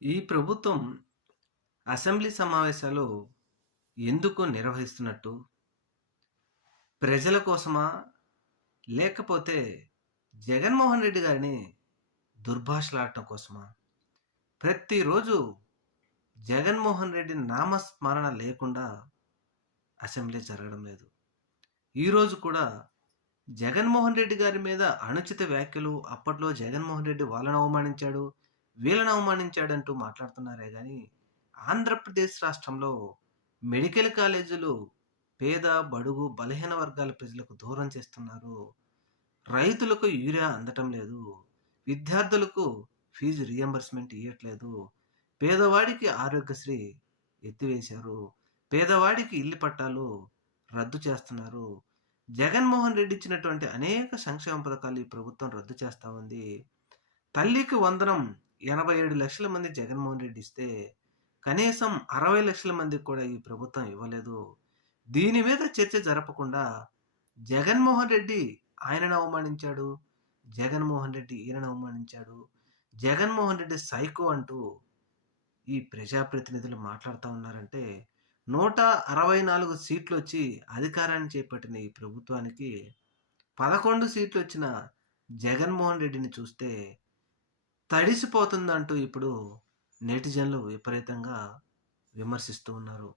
ఈ ప్రభుత్వం అసెంబ్లీ సమావేశాలు ఎందుకు నిర్వహిస్తున్నట్టు? ప్రజల కోసమా? లేకపోతే జగన్మోహన్ రెడ్డి గారిని దుర్భాషలాడటం కోసమా? ప్రతిరోజు జగన్మోహన్ రెడ్డి నామస్మరణ లేకుండా అసెంబ్లీ జరగడం లేదు. ఈరోజు కూడా జగన్మోహన్ రెడ్డి గారి మీద అనుచిత వ్యాఖ్యలు అప్పట్లో జగన్మోహన్ రెడ్డి వాళ్ళని అవమానించాడు, వీళ్ళని అవమానించాడంటూ మాట్లాడుతున్నారే గాని, ఆంధ్రప్రదేశ్ రాష్ట్రంలో మెడికల్ కాలేజీలు పేద, బడుగు, బలహీన వర్గాల ప్రజలకు దూరం చేస్తున్నారు. రైతులకు యూరియా అందటం లేదు. విద్యార్థులకు ఫీజు రీయింబర్స్‌మెంట్ ఇయ్యట్లేదు. పేదవాడికి ఆరోగ్యశ్రీ ఎత్తివేశారు. పేదవాడికి ఇల్లు పట్టాలు రద్దు చేస్తున్నారు. జగన్మోహన్ రెడ్డి ఇచ్చినటువంటి అనేక సంక్షేమ పథకాలు ఈ ప్రభుత్వం రద్దు చేస్తా ఉంది. తల్లికి వందనం 87 లక్షల మంది జగన్మోహన్ రెడ్డి ఇస్తే, కనీసం 60 లక్షల మందికి కూడా ఈ ప్రభుత్వం ఇవ్వలేదు. దీని మీద చర్చ జరపకుండా జగన్మోహన్ రెడ్డి ఆయనను అవమానించాడు. జగన్మోహన్ రెడ్డి ఈయనను అవమానించాడు. జగన్మోహన్ రెడ్డి సైకో అంటూ ఈ ప్రజాప్రతినిధులు మాట్లాడుతా ఉన్నారంటే, 164 సీట్లొచ్చి అధికారాన్ని చేపట్టిన ఈ ప్రభుత్వానికి 11 సీట్లొచ్చిన జగన్మోహన్ రెడ్డిని చూస్తే తడిసిపోతుందంటూ ఇప్పుడు నెటిజన్లు విపరీతంగా విమర్శిస్తూ ఉన్నారు.